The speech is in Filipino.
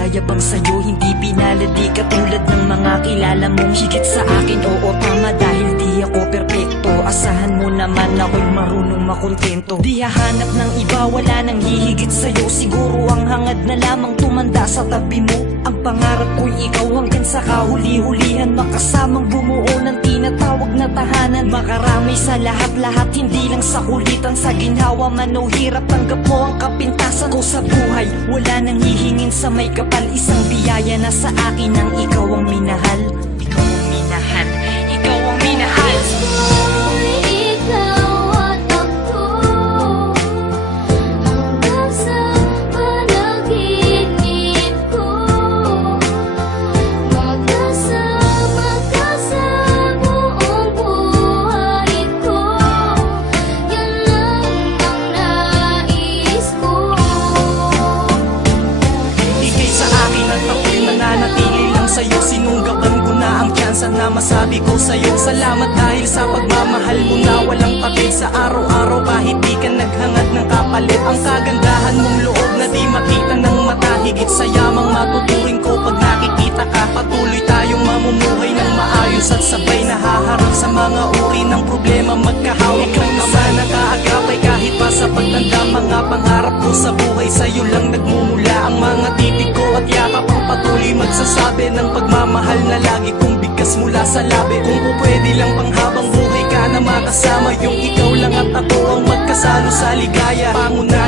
nagyayabang sa'yo, hindi pinalad, di katulad ng mga kilala mong higit sa akin. Oo, tama, dahil di ako perpekto. Asahan mo naman ako'y marunong makontento. Di hahanap ng iba, wala nang hihigit sa'yo. Siguro ang hangad na lamang tumanda sa tabi mo. Ang pangarap ko'y ikaw hanggang sa kahuli-hulihan, makasamang bumuo ng tinatawag na tahanan. Makarami sa lahat-lahat, hindi lang sa kulitan. Sa ginhawa man o hirap, tanggap mo ang kapintasan ko sa buhay. Wala nang hihingin sa may kapal, isang biyaya na sa akin ang ikaw ang minahal. Ikaw ang minahal, ikaw ang minahal. Sa'yo, sinunggaban ko na ang tsansa na masabi ko sa'yo. Salamat dahil sa pagmamahal mo na walang patid. Sa araw-araw kahit di ka naghangad ng kapalit. Ang kagandahan mong loob na di makita ng mata. Higit sa yamang matuturing ko pag nakikita ka. Patuloy tayong mamumuhay ng maayos at sabay nahaharap sa mga uri ng problema. Magkahawak ng naman nakaagapay kahit pa sa pagtanda. Mga pangarap ko sa buhay sa'yo lang nagmumula. Ang mga titig ko at yakap ang patuloy magsasabi ng pagmamahal na lagi kong bigkas mula sa labi. Kung pwede lang panghabang buhay ka na makasama, yung ikaw lang at ako ang magkasalo sa ligaya. Pangunahin